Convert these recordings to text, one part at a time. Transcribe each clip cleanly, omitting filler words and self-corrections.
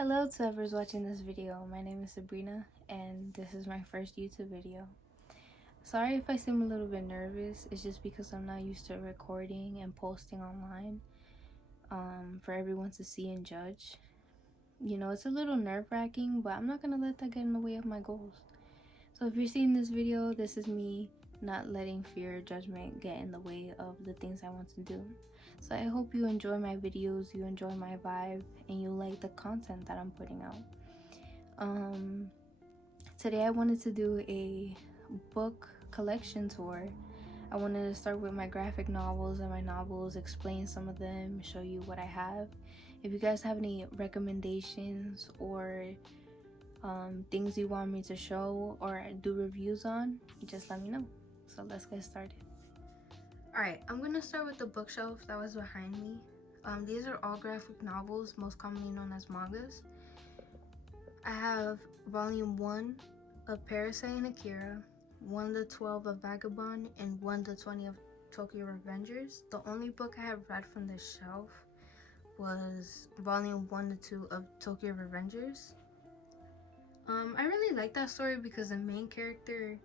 Hello to whoever's watching this video. My name is Sabrina and this is my first YouTube video. Sorry if I seem a little bit nervous. It's just because I'm not used to recording and posting online for everyone to see and judge. You know, it's a little nerve-wracking, but I'm not gonna let that get in the way of my goals. So if you're seeing this video, this is me not letting fear or judgment get in the way of the things I want to do. So I hope you enjoy my videos, you enjoy my vibe, and you like the content that I'm putting out. Today I wanted to do a book collection tour. I wanted to start with my graphic novels and my novels, explain some of them, show you what I have. If you guys have any recommendations or things you want me to show or do reviews on, just let me know. So let's get started. Alright, I'm gonna start with the bookshelf that was behind me. These are all graphic novels, most commonly known as mangas. I have volume 1 of Parasite and Akira, 1 to 12 of Vagabond, and 1 to 20 of Tokyo Revengers. The only book I have read from this shelf was volume 1 to 2 of Tokyo Revengers. I really like that story because the main character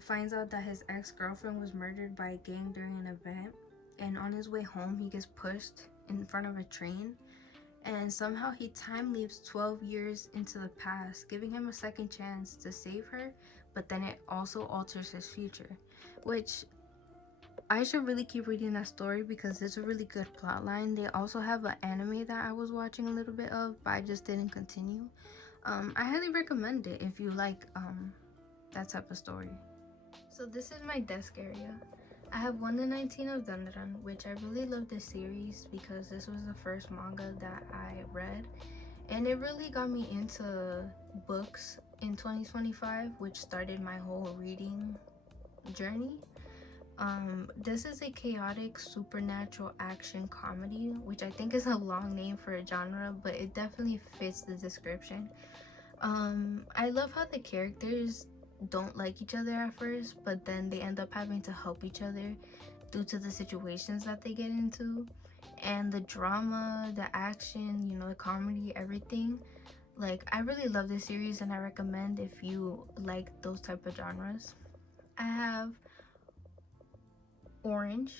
finds out that his ex-girlfriend was murdered by a gang during an event, and on his way home he gets pushed in front of a train, and somehow he time leaps 12 years into the past, giving him a second chance to save her, but then it also alters his future, which I should really keep reading that story because it's a really good plot line. They also have an anime that I was watching a little bit of, but I just didn't continue. I highly recommend it if you like that type of story. So this is my desk area. I have 1 to 19 of Dandadan, which I really love this series because this was the first manga that I read, and it really got me into books in 2025, which started my whole reading journey. This is a chaotic supernatural action comedy, which I think is a long name for a genre, but it definitely fits the description. I love how the characters don't like each other at first, but then they end up having to help each other due to the situations that they get into, and the drama, the action, you know, the comedy, everything. Like, I really love this series and I recommend if you like those type of genres. I have Orange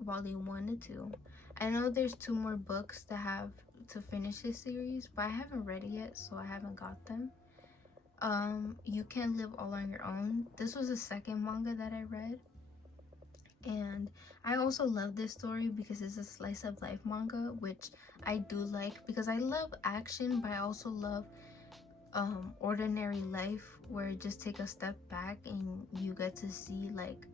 volume 1 to 2. I know there's 2 more books that have to finish this series, but I haven't read it yet, so I haven't got them. You Can Live All on Your Own. This was the second manga that I read, and I also love this story because it's a slice of life manga, which I do like because I love action, but I also love ordinary life, where you just take a step back and you get to see, like,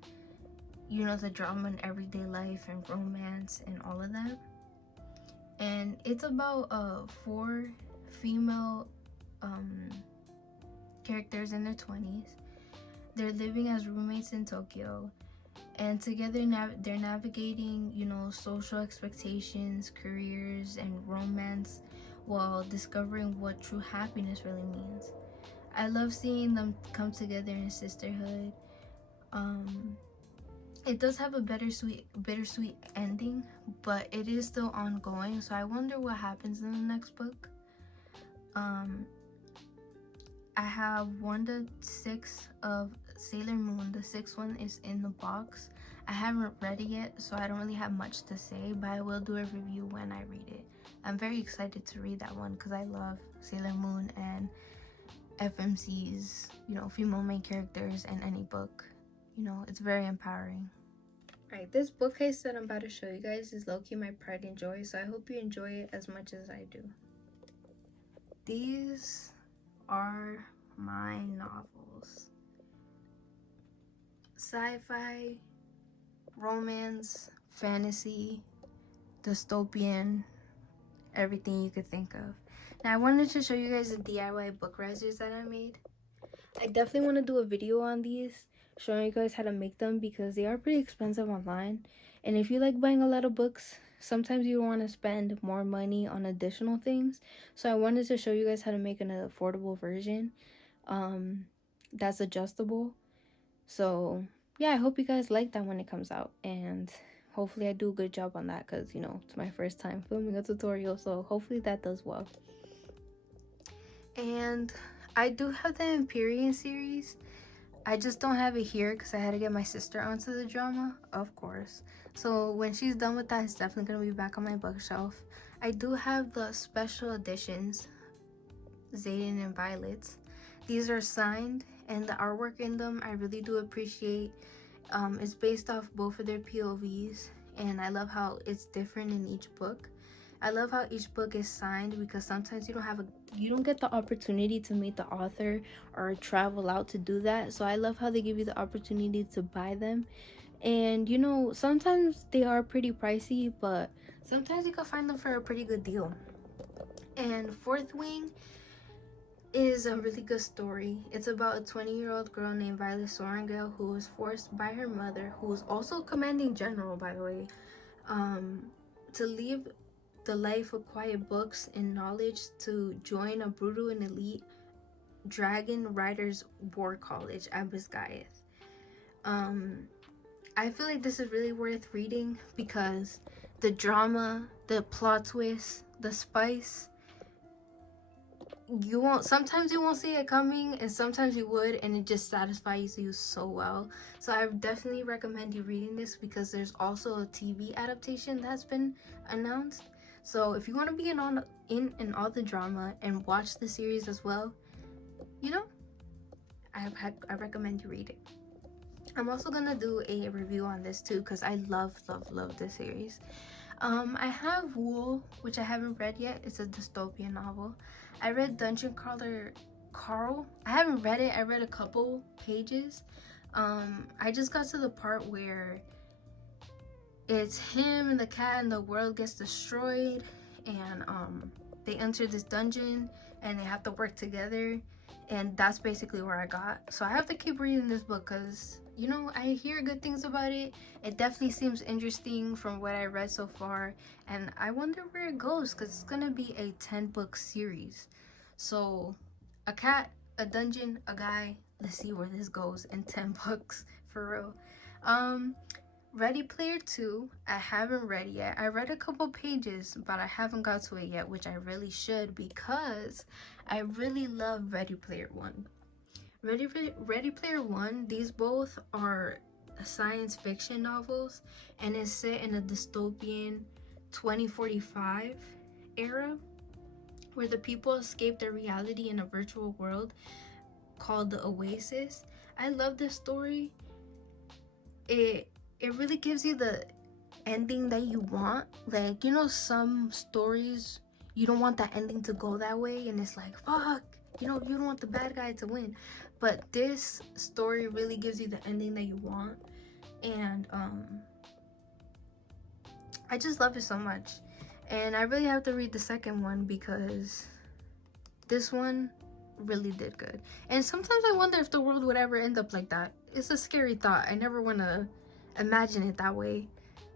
you know, the drama in everyday life and romance and all of that. And it's about 4 female characters in their 20s. They're living as roommates in Tokyo, and together they're navigating, you know, social expectations, careers, and romance while discovering what true happiness really means. I love seeing them come together in sisterhood. It does have a bittersweet ending, but it is still ongoing, so I wonder what happens in the next book. I have 1 to 6 of Sailor Moon. The 6th one is in the box. I haven't read it yet, so I don't really have much to say, but I will do a review when I read it. I'm very excited to read that one because I love Sailor Moon and FMC's, you know, female main characters in any book. You know, it's very empowering. Alright, this bookcase that I'm about to show you guys is low-key my pride and joy, so I hope you enjoy it as much as I do. These are my novels. Sci-fi, romance, fantasy, dystopian, everything you could think of. Now I wanted to show you guys the DIY book risers that I made. I definitely want to do a video on these, showing you guys how to make them because they are pretty expensive online. And if you like buying a lot of books, sometimes you want to spend more money on additional things. So I wanted to show you guys how to make an affordable version that's adjustable. So yeah, I hope you guys like that when it comes out, and hopefully I do a good job on that because, you know, it's my first time filming a tutorial, so hopefully that does well. And I do have the Empyrean series. I just don't have it here because I had to get my sister onto the drama, of course. So when she's done with that, it's definitely going to be back on my bookshelf. I do have the special editions, Zayden and Violet's. These are signed, and the artwork in them I really do appreciate. It's based off both of their POVs, and I love how it's different in each book. I love how each book is signed because sometimes you don't get the opportunity to meet the author or travel out to do that. So I love how they give you the opportunity to buy them. And you know, sometimes they are pretty pricey, but sometimes you can find them for a pretty good deal. And Fourth Wing is a really good story. It's about a 20-year-old girl named Violet Sorrengail who was forced by her mother, who was also commanding general, by the way, to leave the life of quiet books and knowledge to join a brutal and elite dragon riders war college at Biscayeth. I feel like this is really worth reading because the drama, the plot twist, the spice, sometimes you won't see it coming, and sometimes you would, and it just satisfies you so well. So I definitely recommend you reading this because there's also a TV adaptation that's been announced. So if you want to be in all the drama and watch the series as well, you know, I recommend you read it. I'm also gonna do a review on this too because I love this series. I have Wool, which I haven't read yet. It's a dystopian novel. I read Dungeon Crawler Carl. I haven't read it. I read a couple pages. I just got to the part where it's him and the cat and the world gets destroyed, and they enter this dungeon and they have to work together, and that's basically where I got. So I have to keep reading this book because, you know, I hear good things about it. It definitely seems interesting from what I read so far, and I wonder where it goes because it's gonna be a 10-book series. So a cat, a dungeon, a guy, let's see where this goes in 10 books for real. Ready Player 2, I haven't read yet. I read a couple pages, but I haven't got to it yet, which I really should because I really love Ready Player 1. Ready Player 1, these both are science fiction novels, and it's set in a dystopian 2045 era where the people escape their reality in a virtual world called the Oasis. I love this story. It really gives you the ending that you want. Like, you know, some stories you don't want that ending to go that way, and it's like, fuck, you know, you don't want the bad guy to win. But this story really gives you the ending that you want, and I just love it so much. And I really have to read the second one because this one really did good. And sometimes I wonder if the world would ever end up like that. It's a scary thought. I never want to imagine it that way.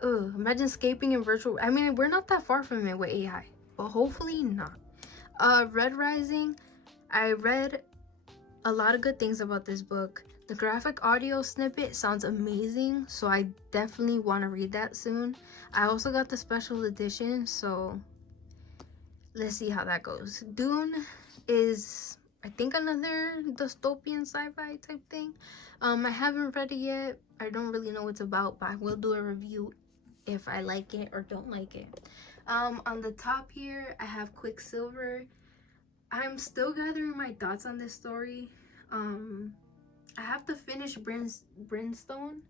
Imagine escaping in virtual. I mean, we're not that far from it with AI, but hopefully not. Red Rising, I read a lot of good things about this book. The graphic audio snippet sounds amazing, so I definitely want to read that soon. I also got the special edition, so let's see how that goes. Dune is, I think, another dystopian sci-fi type thing. I haven't read it yet. I don't really know what it's about, but I will do a review if I like it or don't like it. On the top here, I have Quicksilver. I'm still gathering my thoughts on this story. I have to finish Brimstone.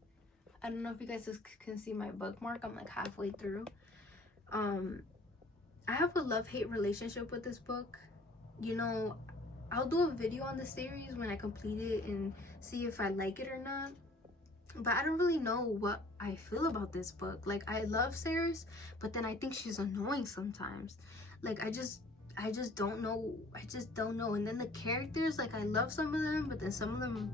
I don't know if you guys can see my bookmark. I'm like halfway through. I have a love-hate relationship with this book. You know, I'll do a video on the series when I complete it and see if I like it or not. But I don't really know what I feel about this book. Like, I love Ceres, but then I think she's annoying sometimes. Like, I just don't know. And then the characters, like, I love some of them, but then some of them,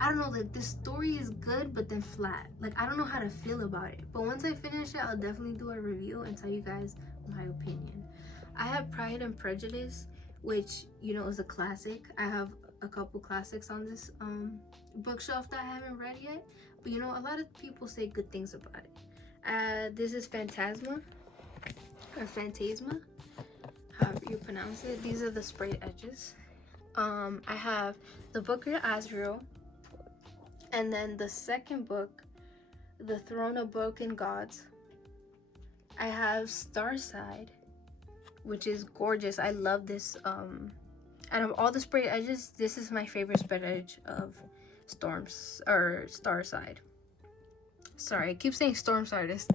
I don't know, like, this story is good, but then flat. Like, I don't know how to feel about it. But once I finish it, I'll definitely do a review and tell you guys my opinion. I have Pride and Prejudice, which, you know, is a classic. I have a couple classics on this bookshelf that I haven't read yet. But, you know, a lot of people say good things about it. This is Phantasma, or Phantasma, however you pronounce it. These are the sprayed edges. I have the Book of Azrael, and then the second book, The Throne of Broken Gods. I have Starside, which is gorgeous. I love this. Out of all the spray, this is my favorite spread edge of Starside. Sorry, I keep saying Stormside is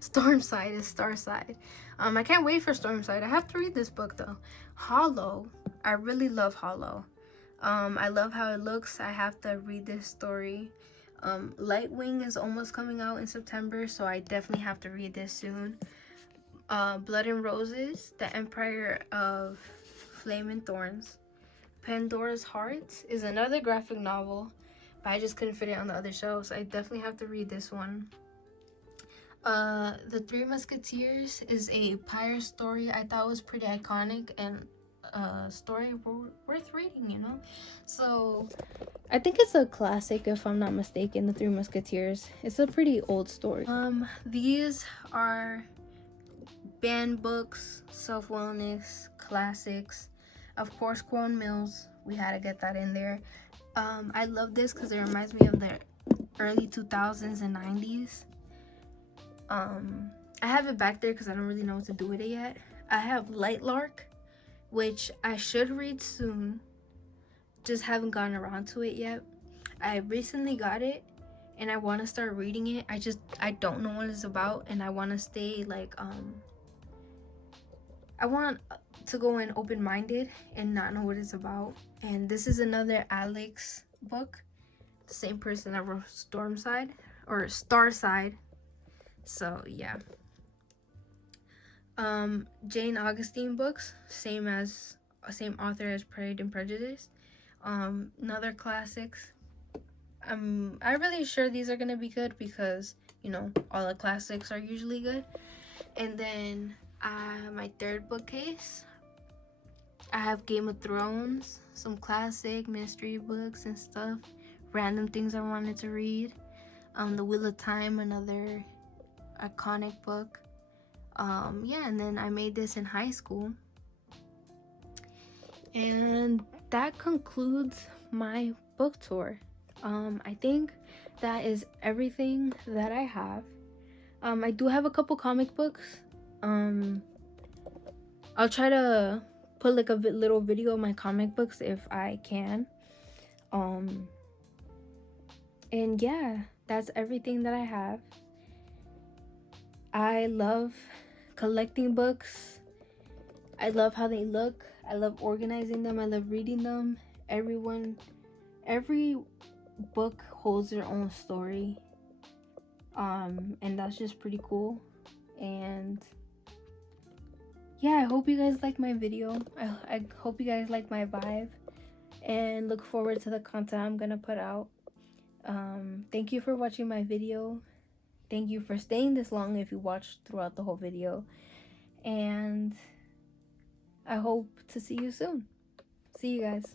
Stormside is Starside. I can't wait for Stormside. I have to read this book though. Hollow. I really love Hollow. I love how it looks. I have to read this story. Lightwing is almost coming out in September, so I definitely have to read this soon. Blood and Roses, The Empire of Flame and Thorns. Pandora's Heart is another graphic novel, but I just couldn't fit it on the other shelves. I definitely have to read this one. The Three Musketeers is a pirate story. I thought it was pretty iconic and a story worth reading, you know? So I think it's a classic, if I'm not mistaken, The Three Musketeers. It's a pretty old story. These are banned books, self-wellness, classics. Of course, Quorum Mills. We had to get that in there. I love this because it reminds me of the early 2000s and 90s. I have it back there because I don't really know what to do with it yet. I have Lightlark, which I should read soon. Just haven't gotten around to it yet. I recently got it and I want to start reading it. I don't know what it's about, and I want to stay like I want to go in open-minded and not know what it's about. And this is another Alex book, the same person that wrote Stormside or Starside. So yeah. Jane Austen books, same author as Pride and Prejudice. Another classics. I'm really sure these are gonna be good because, you know, all the classics are usually good. And then my third bookcase, I have Game of Thrones, some classic mystery books and stuff, random things I wanted to read. The Wheel of Time, another iconic book. Yeah, and then I made this in high school. And that concludes my book tour. I think that is everything that I have. I do have a couple comic books. I'll try to put like a little video of my comic books if I can. And yeah, that's everything that I have. I love collecting books. I love how they look. I love organizing them. I love reading them. Every book holds their own story. And that's just pretty cool. And yeah, I hope you guys like my video. I hope you guys like my vibe and look forward to the content I'm gonna put out. Thank you for watching my video. Thank you for staying this long if you watched throughout the whole video. And I hope to see you soon. See you guys.